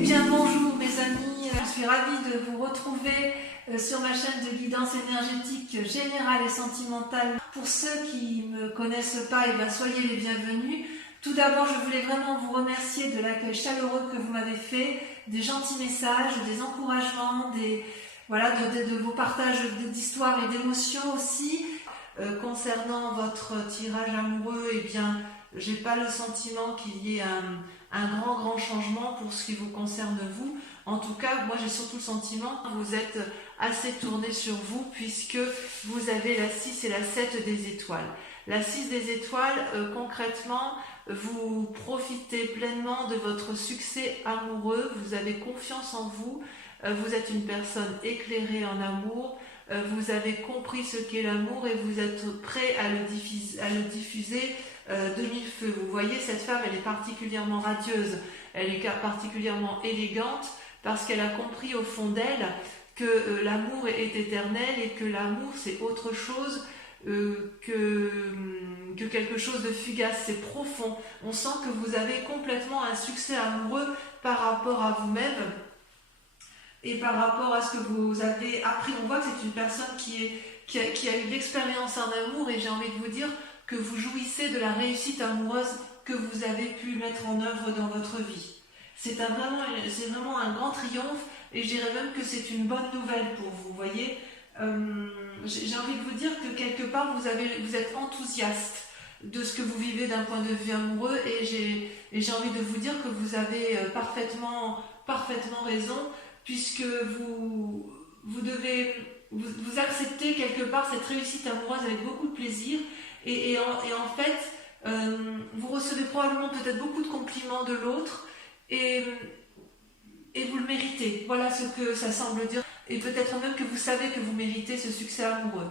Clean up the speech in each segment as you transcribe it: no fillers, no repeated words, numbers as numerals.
Eh bien bonjour mes amis, je suis ravie de vous retrouver sur ma chaîne de guidance énergétique générale et sentimentale. Pour ceux qui ne me connaissent pas, eh bien, soyez les bienvenus. Tout d'abord, je voulais vraiment vous remercier de l'accueil chaleureux que vous m'avez fait, des gentils messages, des encouragements, de vos partages d'histoires et d'émotions aussi. Concernant votre tirage amoureux, eh bien, j'ai pas le sentiment qu'il y ait un grand changement pour ce qui vous concerne vous. En tout cas, moi j'ai surtout le sentiment que vous êtes assez tourné sur vous puisque vous avez la 6 et la 7 des étoiles. La 6 des étoiles, concrètement, vous profitez pleinement de votre succès amoureux, vous avez confiance en vous, vous êtes une personne éclairée en amour, vous avez compris ce qu'est l'amour et vous êtes prêt à le diffuser de mille feux. Vous voyez, cette femme, elle est particulièrement radieuse, elle est particulièrement élégante parce qu'elle a compris au fond d'elle que l'amour est éternel et que l'amour c'est autre chose que quelque chose de fugace, c'est profond. On sent que vous avez complètement un succès amoureux par rapport à vous-même et par rapport à ce que vous avez appris. On voit que c'est une personne qui a eu l'expérience en amour et j'ai envie de vous dire que vous jouissez de la réussite amoureuse que vous avez pu mettre en œuvre dans votre vie. C'est vraiment un grand triomphe et je dirais même que c'est une bonne nouvelle pour vous, voyez. J'ai envie de vous dire que quelque part vous êtes enthousiaste de ce que vous vivez d'un point de vue amoureux et j'ai envie de vous dire que vous avez parfaitement raison puisque vous acceptez quelque part cette réussite amoureuse avec beaucoup de plaisir et en fait vous recevez probablement peut-être beaucoup de compliments de l'autre et vous le méritez. Voilà ce que ça semble dire. Et peut-être même que vous savez que vous méritez ce succès amoureux.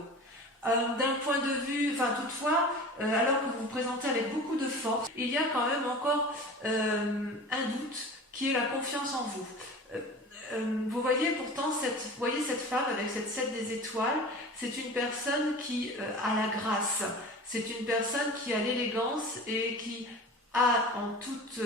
D'un point de vue, toutefois, alors que vous vous présentez avec beaucoup de force, il y a quand même encore un doute qui est la confiance en vous. Vous voyez pourtant cette femme avec cette 7 des étoiles, c'est une personne qui a la grâce, c'est une personne qui a l'élégance et qui a en toute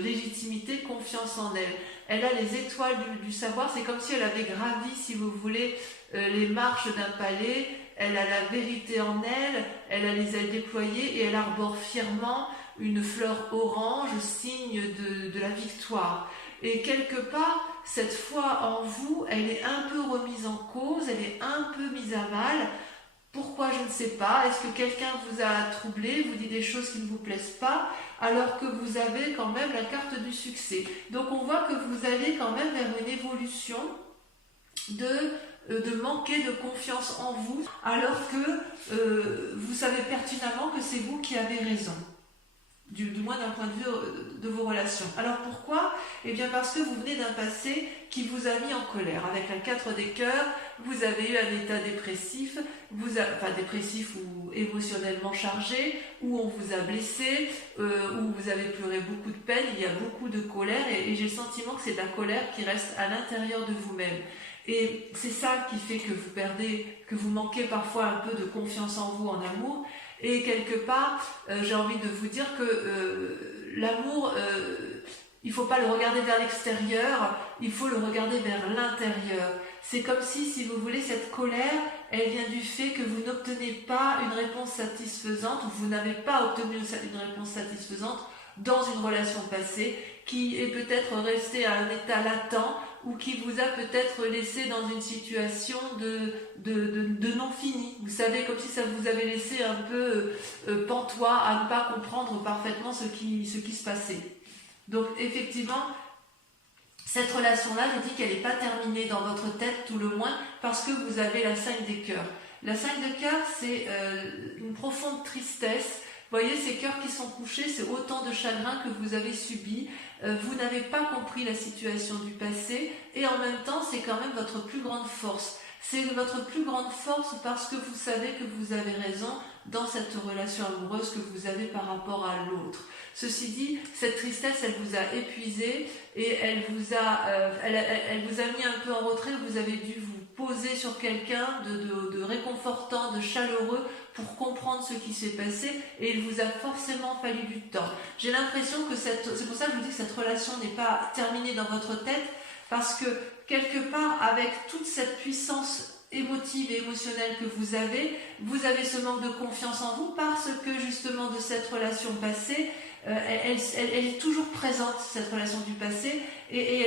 légitimité confiance en elle. Elle a les étoiles du savoir, c'est comme si elle avait gravi, si vous voulez, les marches d'un palais, elle a la vérité en elle, elle a les ailes déployées et elle arbore fièrement une fleur orange, signe de la victoire. Et quelque part, cette foi en vous, elle est un peu remise en cause, elle est un peu mise à mal. Pourquoi, je ne sais pas. Est-ce que quelqu'un vous a troublé, vous dit des choses qui ne vous plaisent pas, alors que vous avez quand même la carte du succès. Donc on voit que vous allez quand même vers une évolution de manquer de confiance en vous, alors que vous savez pertinemment que c'est vous qui avez raison. Du moins d'un point de vue de vos relations. Alors pourquoi ? Eh bien parce que vous venez d'un passé qui vous a mis en colère. Avec la 4 des cœurs, vous avez eu un état dépressif, dépressif ou émotionnellement chargé, où on vous a blessé, où vous avez pleuré beaucoup de peine, il y a beaucoup de colère et j'ai le sentiment que c'est de la colère qui reste à l'intérieur de vous-même. Et c'est ça qui fait que vous perdez, que vous manquez parfois un peu de confiance en vous, en amour. Et quelque part, j'ai envie de vous dire que l'amour, il ne faut pas le regarder vers l'extérieur, il faut le regarder vers l'intérieur. C'est comme si vous voulez, cette colère, elle vient du fait que vous n'obtenez pas une réponse satisfaisante, ou vous n'avez pas obtenu une réponse satisfaisante dans une relation passée, qui est peut-être restée à un état latent, ou qui vous a peut-être laissé dans une situation de non fini. Vous savez, comme si ça vous avait laissé un peu pantois à ne pas comprendre parfaitement ce qui se passait. Donc effectivement, cette relation-là, je dis qu'elle n'est pas terminée dans votre tête, tout le moins, parce que vous avez la 5 des cœurs. La 5 des cœurs, c'est une profonde tristesse. Vous voyez, ces cœurs qui sont couchés, c'est autant de chagrin que vous avez subi. Vous n'avez pas compris la situation du passé et en même temps, c'est quand même votre plus grande force. C'est votre plus grande force parce que vous savez que vous avez raison dans cette relation amoureuse que vous avez par rapport à l'autre. Ceci dit, cette tristesse, elle vous a épuisé et elle vous a mis un peu en retrait, vous avez dû vous poser sur quelqu'un, de réconfortant, de chaleureux pour comprendre ce qui s'est passé, et il vous a forcément fallu du temps. J'ai l'impression que c'est pour ça que je vous dis que cette relation n'est pas terminée dans votre tête, parce que quelque part, avec toute cette puissance émotive et émotionnelle que vous avez ce manque de confiance en vous parce que justement de cette relation passée, elle est toujours présente, cette relation du passé, et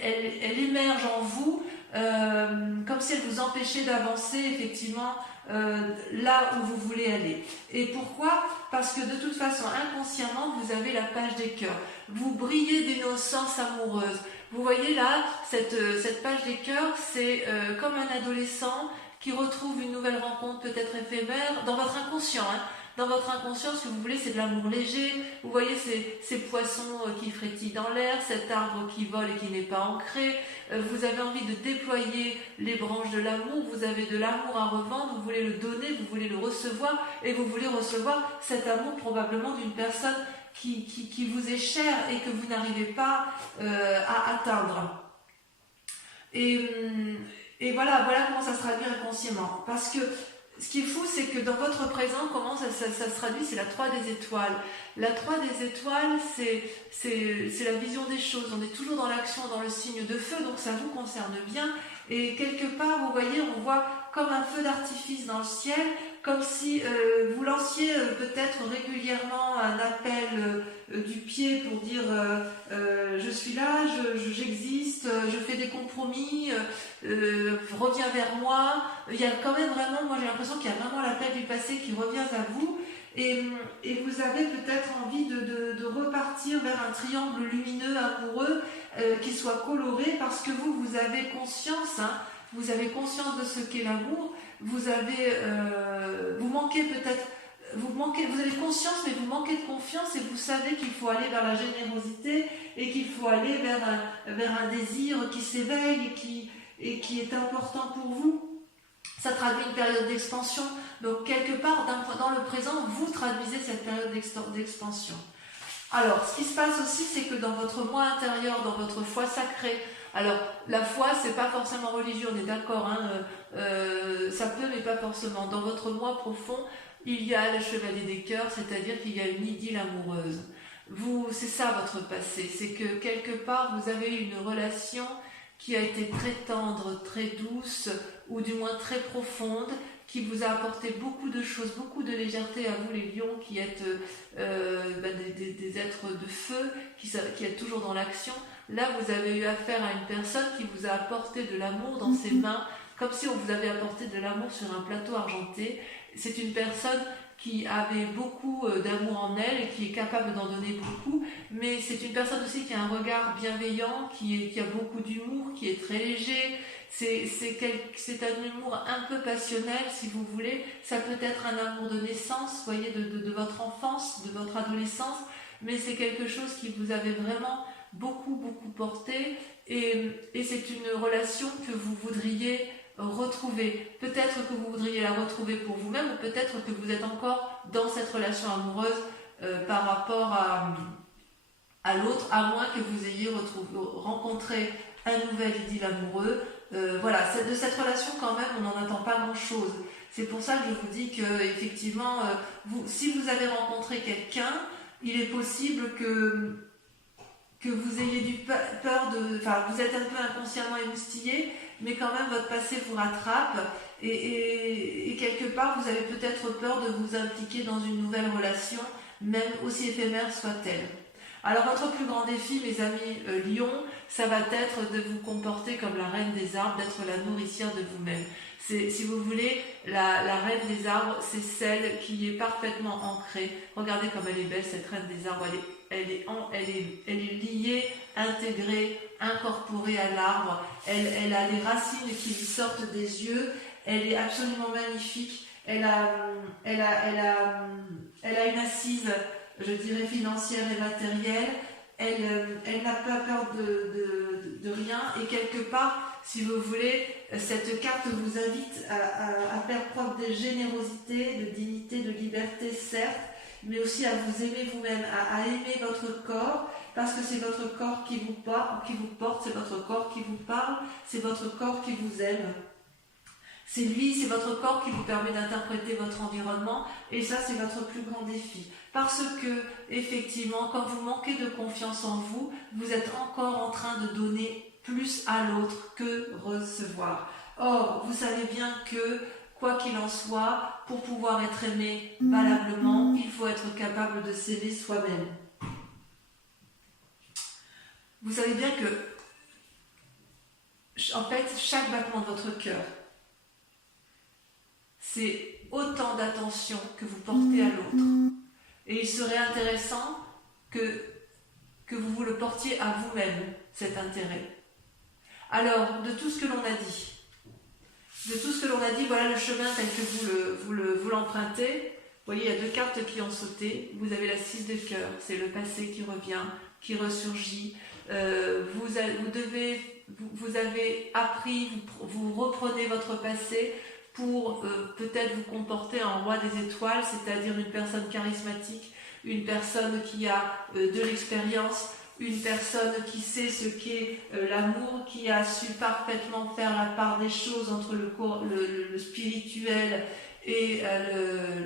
elle émerge en vous comme si elle vous empêchait d'avancer effectivement là où vous voulez aller. Et pourquoi? Parce que de toute façon, inconsciemment, vous avez la page des cœurs. Vous brillez d'innocence amoureuse. Vous voyez là, cette page des cœurs, c'est comme un adolescent qui retrouve une nouvelle rencontre peut-être éphémère dans votre inconscient. Dans votre inconscient, ce que vous voulez, c'est de l'amour léger. Vous voyez ces poissons qui frétillent dans l'air, cet arbre qui vole et qui n'est pas ancré. Vous avez envie de déployer les branches de l'amour. Vous avez de l'amour à revendre. Vous voulez le donner, vous voulez le recevoir. Et vous voulez recevoir cet amour probablement d'une personne qui vous est chère et que vous n'arrivez pas à atteindre. Et voilà comment ça se traduit inconsciemment. Parce que ce qui est fou, c'est que dans votre présent, comment ça se traduit? C'est la 3 des étoiles. La 3 des étoiles, c'est la vision des choses. On est toujours dans l'action, dans le signe de feu, donc ça vous concerne bien. Et quelque part, vous voyez, on voit comme un feu d'artifice dans le ciel, comme si vous lanciez peut-être régulièrement un appel du pied pour dire je suis là, j'existe, je fais des compromis, reviens vers moi. Il y a quand même vraiment, moi j'ai l'impression qu'il y a vraiment l'appel du passé qui revient à vous, et vous avez peut-être envie de repartir vers un triangle lumineux amoureux qui soit coloré, parce que vous avez conscience, vous avez conscience de ce qu'est l'amour. Vous avez conscience, mais vous manquez de confiance, et vous savez qu'il faut aller vers la générosité et qu'il faut aller vers un désir qui s'éveille et qui est important pour vous. Ça traduit une période d'expansion. Donc quelque part, dans le présent, vous traduisez cette période d'expansion. Alors, ce qui se passe aussi, c'est que dans votre moi intérieur, dans votre foi sacrée, alors la foi, c'est pas forcément religieux, on est d'accord, ça peut, mais pas forcément. Dans votre moi profond, il y a le chevalier des cœurs, c'est-à-dire qu'il y a une idylle amoureuse. C'est ça votre passé, c'est que quelque part, vous avez eu une relation qui a été très tendre, très douce, ou du moins très profonde, qui vous a apporté beaucoup de choses, beaucoup de légèreté à vous les lions, qui êtes des êtres de feu, qui êtes toujours dans l'action. Là, vous avez eu affaire à une personne qui vous a apporté de l'amour dans ses mains, comme si on vous avait apporté de l'amour sur un plateau argenté. C'est une personne qui avait beaucoup d'amour en elle et qui est capable d'en donner beaucoup, mais c'est une personne aussi qui a un regard bienveillant, qui a beaucoup d'humour, qui est très léger. C'est un humour un peu passionnel, si vous voulez. Ça peut être un amour de naissance, vous voyez, de votre enfance, de votre adolescence, mais c'est quelque chose qui vous avait vraiment beaucoup porté, et c'est une relation que vous voudriez retrouver. Peut-être que vous voudriez la retrouver pour vous-même, ou peut-être que vous êtes encore dans cette relation amoureuse par rapport à l'autre, à moins que vous ayez rencontré un nouvel idylle amoureux. Voilà, de cette relation quand même, on n'en attend pas grand-chose. C'est pour ça que je vous dis que effectivement, si vous avez rencontré quelqu'un, il est possible que vous ayez peur vous êtes un peu inconsciemment émoustillé, mais quand même votre passé vous rattrape, et quelque part vous avez peut-être peur de vous impliquer dans une nouvelle relation, même aussi éphémère soit-elle. Alors votre plus grand défi, mes amis lions, ça va être de vous comporter comme la reine des arbres, d'être la nourricière de vous-même. Si vous voulez, la reine des arbres, c'est celle qui est parfaitement ancrée. Regardez comme elle est belle, cette reine des arbres. Elle est liée, intégrée, incorporée à l'arbre. Elle a les racines qui lui sortent des yeux. Elle est absolument magnifique. Elle a une assise, je dirais, financière et matérielle. Elle n'a pas peur de rien, et quelque part, si vous voulez, cette carte vous invite à faire preuve de générosité, de dignité, de liberté, certes, mais aussi à vous aimer vous-même, à aimer votre corps, parce que c'est votre corps qui vous porte, c'est votre corps qui vous parle, c'est votre corps qui vous aime. C'est lui, c'est votre corps qui vous permet d'interpréter votre environnement et ça c'est votre plus grand défi. Parce que effectivement, quand vous manquez de confiance en vous, vous êtes encore en train de donner plus à l'autre que recevoir. Or, vous savez bien que quoi qu'il en soit, pour pouvoir être aimé valablement, il faut être capable de s'aimer soi-même. Vous savez bien que, en fait, chaque battement de votre cœur, c'est autant d'attention que vous portez à l'autre. Et il serait intéressant que vous vous le portiez à vous-même, cet intérêt. Alors, de tout ce que l'on a dit, voilà le chemin tel que vous l'empruntez. Vous voyez, il y a 2 cartes qui ont sauté. Vous avez la 6 de cœur, c'est le passé qui revient, qui ressurgit. Vous avez appris, vous reprenez votre passé pour peut-être vous comporter en roi des étoiles, c'est-à-dire une personne charismatique, une personne qui a de l'expérience, une personne qui sait ce qu'est l'amour, qui a su parfaitement faire la part des choses entre le spirituel et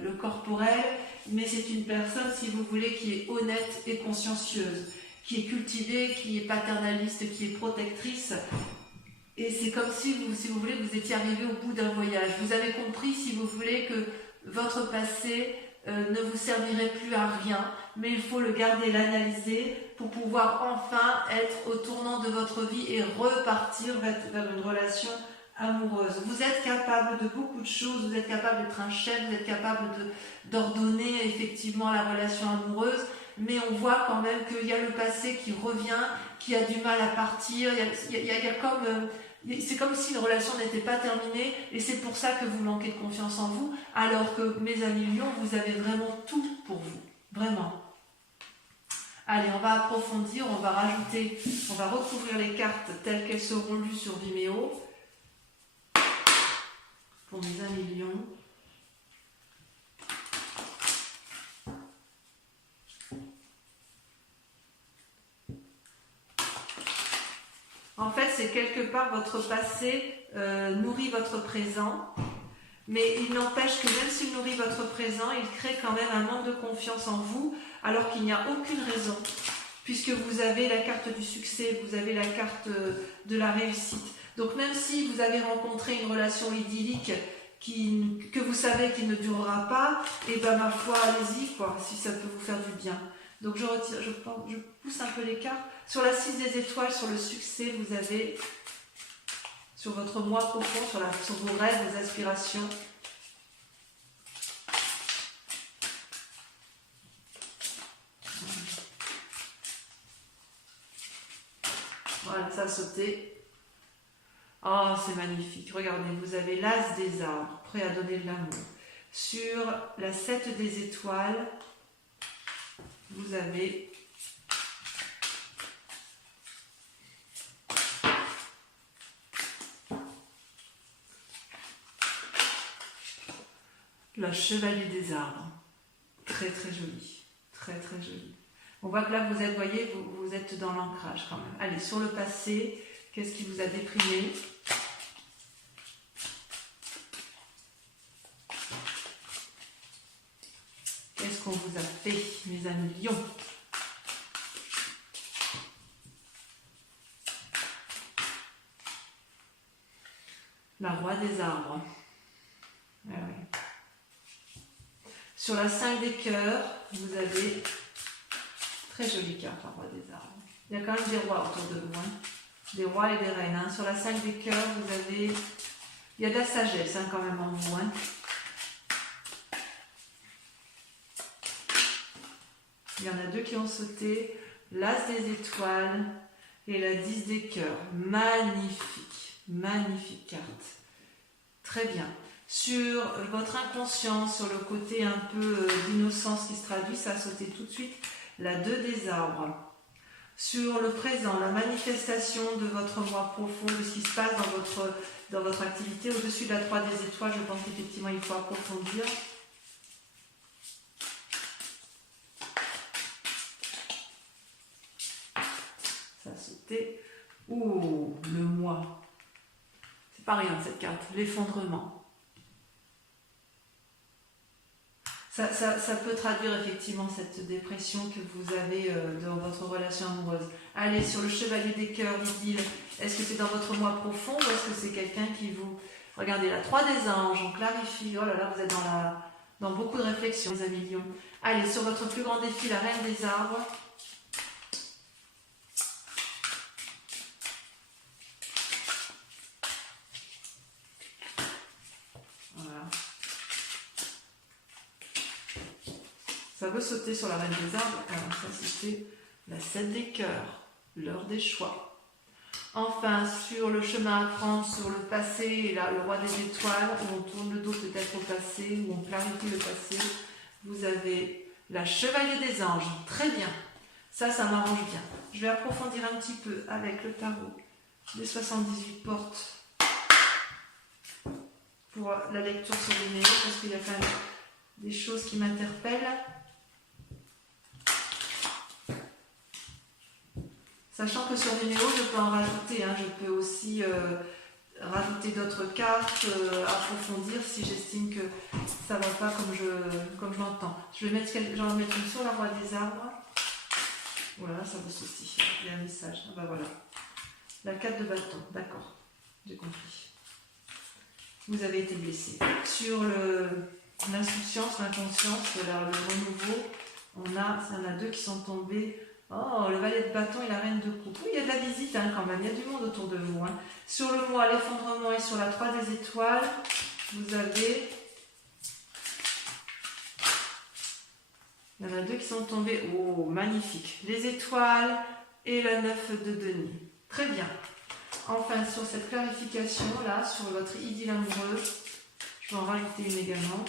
le corporel, mais c'est une personne, si vous voulez, qui est honnête et consciencieuse, qui est cultivée, qui est paternaliste, qui est protectrice. Et c'est comme si vous voulez, vous étiez arrivé au bout d'un voyage. Vous avez compris, si vous voulez, que votre passé ne vous servirait plus à rien, mais il faut le garder, l'analyser pour pouvoir enfin être au tournant de votre vie et repartir vers une relation amoureuse. Vous êtes capable de beaucoup de choses, vous êtes capable d'être un chef, vous êtes capable d'ordonner effectivement la relation amoureuse, mais on voit quand même qu'il y a le passé qui revient, qui a du mal à partir, c'est comme si une relation n'était pas terminée et c'est pour ça que vous manquez de confiance en vous, alors que mes amis lions, vous avez vraiment tout pour vous, vraiment. Allez, on va approfondir, on va recouvrir les cartes telles qu'elles seront lues sur Vimeo pour mes amis lions. En fait, c'est quelque part votre passé nourrit votre présent, mais il n'empêche que même s'il nourrit votre présent, il crée quand même un manque de confiance en vous, alors qu'il n'y a aucune raison, puisque vous avez la carte du succès, vous avez la carte de la réussite. Donc même si vous avez rencontré une relation idyllique que vous savez qu'il ne durera pas, et ben ma foi, allez-y, quoi, si ça peut vous faire du bien. Donc je pousse un peu les cartes. Sur la 6 des étoiles, sur le succès, vous avez, sur votre moi profond, sur vos rêves, vos aspirations. Voilà, ça a sauté. Oh, c'est magnifique. Regardez, vous avez l'as des arbres, prêt à donner de l'amour. Sur la 7 des étoiles, vous avez la chevalier des arbres. Très très joli. Très très joli. On voit que là, vous êtes, voyez, vous êtes dans l'ancrage quand même. Allez, sur le passé, qu'est-ce qui vous a déprimé ? Qu'est-ce qu'on vous a fait, mes amis lions ? La roi des arbres. Ah oui. Sur la 5 des cœurs, vous avez très jolie carte, la roi des arbres. Il y a quand même des rois autour de vous, hein. Des rois et des reines. Hein. Sur la 5 des cœurs, vous avez... Il y a de la sagesse hein, quand même en vous. Hein. Il y en a 2 qui ont sauté. L'as des étoiles et la 10 des cœurs. Magnifique. Magnifique carte. Très bien. Sur votre inconscience, sur le côté un peu d'innocence qui se traduit, ça a sauté tout de suite. La 2 des arbres. Sur le présent, la manifestation de votre moi profond, de ce qui se passe dans votre activité. Au-dessus de la 3 des étoiles, je pense qu'effectivement il faut approfondir. Ça a sauté. Oh, le moi. pas rien cette carte, l'effondrement. Ça peut traduire effectivement cette dépression que vous avez dans votre relation amoureuse. Allez, sur le chevalier des cœurs, idylle, est-ce que c'est dans votre moi profond ou est-ce que c'est quelqu'un qui vous... Regardez, la 3 des anges, on clarifie. Oh là là, vous êtes dans beaucoup de réflexions, les amis lions. Allez, sur votre plus grand défi, la reine des arbres. Ça veut sauter sur la reine des arbres. Alors ça c'était la 7 des cœurs, l'heure des choix. Enfin, sur le chemin à prendre, sur le passé, et là, le roi des étoiles, où on tourne le dos peut-être au passé, où on clarifie le passé, vous avez la chevalier des anges. Très bien. Ça m'arrange bien. Je vais approfondir un petit peu avec le tarot des 78 portes pour la lecture sur les néos, parce qu'il y a quand même des choses qui m'interpellent. Sachant que sur Vimeo, je peux en rajouter, hein, je peux aussi rajouter d'autres cartes, approfondir si j'estime que ça ne va pas comme je l'entends. J'en vais mettre une sur la roi des arbres. Voilà, ça vaut ceci. Il y a un message. Ah ben voilà. La 4 de bâton, d'accord, j'ai compris. Vous avez été blessé. Sur l'insouciance, l'inconscience, le renouveau, il y en a deux qui sont tombés. Oh, le valet de bâton et la reine de coupe. Oui, il y a de la visite hein, quand même, il y a du monde autour de vous. Hein. Sur le mois, l'effondrement et sur la 3 des étoiles, vous avez... Il y en a deux qui sont tombés. Oh, magnifique. Les étoiles et la 9 de denier. Très bien. Enfin, sur cette clarification, là, sur votre idylle amoureuse, je vais en rajouter une également.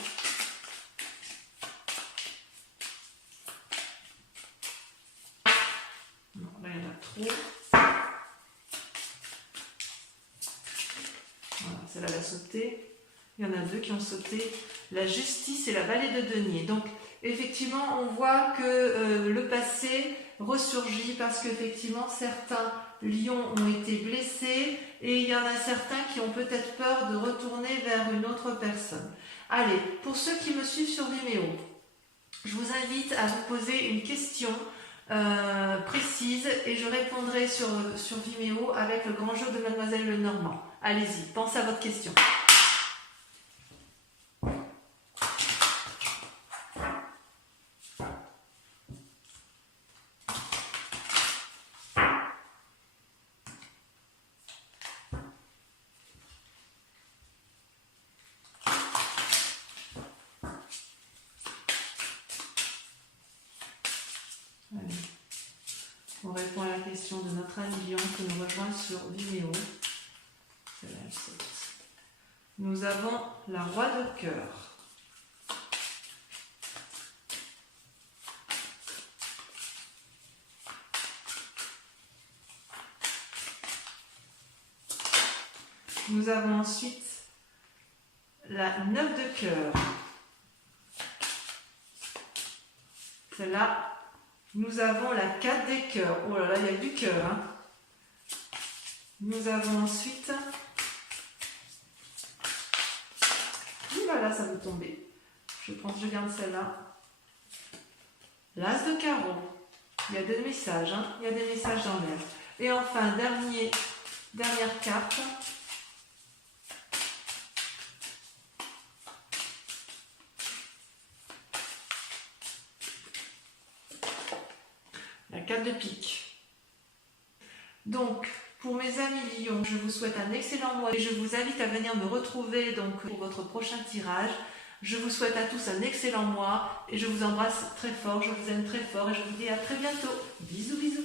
Non, là, il y en a trop. Voilà, celle-là, elle a sauté. Il y en a deux qui ont sauté. La justice et la vallée de denier. Donc, effectivement, on voit que le passé ressurgit parce qu'effectivement, certains lions ont été blessés et il y en a certains qui ont peut-être peur de retourner vers une autre personne. Allez, pour ceux qui me suivent sur Vimeo, je vous invite à vous poser une question précise et je répondrai sur Vimeo avec le grand jeu de Mademoiselle Lenormand. Allez-y, pensez à votre question. On répond à la question de notre ami Lion qui nous rejoint sur Vimeo. Nous avons la roi de cœur. Nous avons ensuite la 9 de cœur. Celle-là. Nous avons la 4 des cœurs. Oh là là, il y a du cœur. Hein. Nous avons ensuite... Ouh là là, ça veut tomber. Je garde celle-là. L'as de carreau. Il y a des messages. Hein. Il y a des messages dans l'air. Et enfin, dernière carte. La 4 de pique. Donc, pour mes amis lions, je vous souhaite un excellent mois et je vous invite à venir me retrouver donc, pour votre prochain tirage. Je vous souhaite à tous un excellent mois et je vous embrasse très fort, je vous aime très fort et je vous dis à très bientôt. Bisous, bisous.